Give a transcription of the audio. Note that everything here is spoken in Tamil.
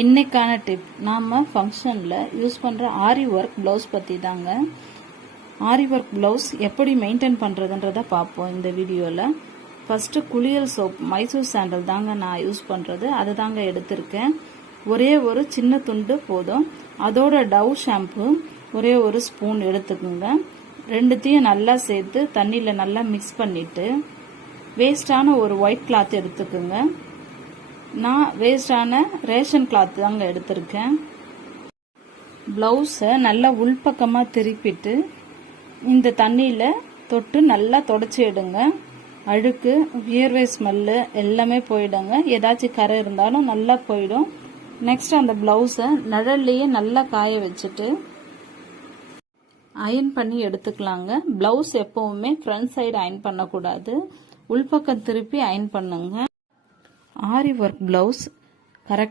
இன்னைக்கான டிப் நாம் ஃபங்க்ஷனில் யூஸ் பண்ணுற ஆரி ஒர்க் ப்ளவுஸ் பற்றி தாங்க ஆரி ஒர்க் ப்ளவுஸ் எப்படி மெயின்டைன் பண்ணுறதுன்றத பார்ப்போம் இந்த வீடியோவில் ஃபஸ்ட்டு குளியல் சோப் மைசூர் சாண்டல் தாங்க நான் யூஸ் பண்ணுறது அதை தாங்க எடுத்திருக்கேன். ஒரே ஒரு சின்ன துண்டு போதும். அதோட டவ் ஷாம்பு ஒரே ஒரு ஸ்பூன் எடுத்துக்கோங்க. ரெண்டுத்தையும் நல்லா சேர்த்து தண்ணியில் நல்லா மிக்ஸ் பண்ணிவிட்டு வேஸ்டான ஒரு ஒயிட் கிளாத் எடுத்துக்கோங்க. நான் வேஸ்டான ரேஷன் கிளாத் தாங்க எடுத்திருக்கேன். ப்ளவுஸை நல்லா உள்பக்கமாக திருப்பிட்டு இந்த தண்ணியில் தொட்டு நல்லா தொடச்சி எடுங்க. அழுக்கு வியர்வை ஸ்மெல்லு எல்லாமே போயிடுங்க. ஏதாச்சும் கரை இருந்தாலும் நல்லா போயிடும். நெக்ஸ்ட் அந்த ப்ளவுஸை நிழல்லையே நல்லா காய வச்சுட்டு அயன் பண்ணி எடுத்துக்கலாங்க. ப்ளவுஸ் எப்பவுமே ஃப்ரண்ட் சைடு அயன் பண்ணக்கூடாது. உள்பக்கம் திருப்பி அயன் பண்ணுங்க. ஆரி ஒர்க் ப்ளவுஸ் கரெக்ட்